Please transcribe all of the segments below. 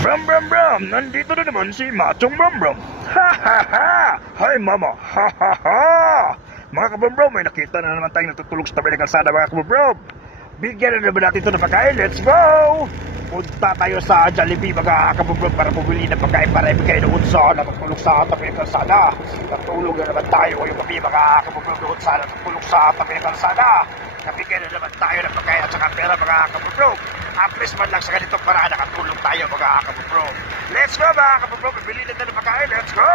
Bram Bram Bram! Nandito na naman si Machong Bram Bram! Ha ha ha! Hi mama! Ha ha ha! Mga kabram bram, may nakita na naman tayong natutulog sa tabi ng kalsada mga kabram bram! Bigyan na naman natin ito ng pagkain, let's go! Punta tayo sa Jollibee mga kabram bram para bumili ng pagkain para ibigay doon sa natutulog sa tabi ng kalsada. Natulog na naman tayo ngayong gabi mga kabram bram doon sa natutulog sa tabi ng kalsada. Nabigyan na naman tayo ng pagkain at saka pera mga kabram bram. At least man lang sa ganitong paraan nakatulong tayo mga kabubro. Let's go mga kabubro, bibili na tayo ng pagkain, let's go!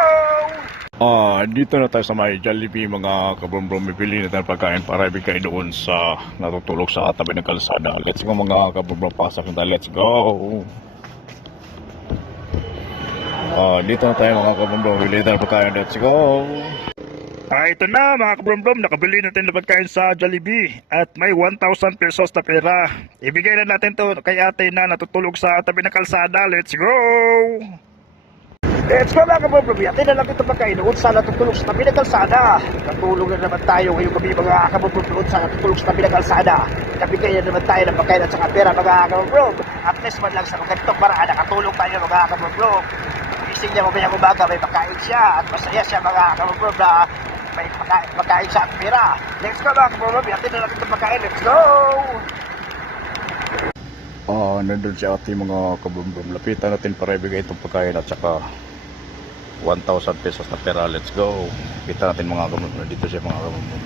Dito na tayo sa may Jollibee mga kabrombrom. Bibili na tayo ng pagkain para ibigay doon sa natutulog sa tabi ng kalsada. Let's go mga kabrombrom, pasok na tayo, let's go! Dito na tayo mga kabrombrom, bibili na tayo ng pagkain, let's go! Ito na mga kabrombrom, nakabili na tayo ng pagkain sa Jollibee at may 1,000 pesos na pera. Ibigay na natin to kay ate na natutulog sa tabi ng kalsada, let's go! Let's go mga kabrombrom, atin na lang ito pagkain doon sa natutulog sa tabi ng kalsada. Natulog na naman tayo ngayong gabi mga kabrombrom doon sa natutulog sa tabi ng kalsada. Nabigay na naman tayo ng pagkain at saka pera mga kabrombrom. At least man lang sa ganitong paraan nakatulong tayo mga kabrombrom. Gising niya mamayang umaga, may pagkain siya at masaya siya mga kabrombrom na may pagkain siya at pera. Let's go mga kabrombrom, atin na lang ito pagkain, let's go! Nandun si ate mga kabrombrom. Lapitan natin para ibigay itong pagkain at saka 1,000 pesos na pera, let's go! Kita natin mga kabrombrom, dito siya mga kabrombrom.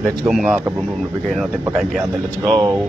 Let's go mga kabrombrom, nabigay na natin pagkain kay ate, let's go!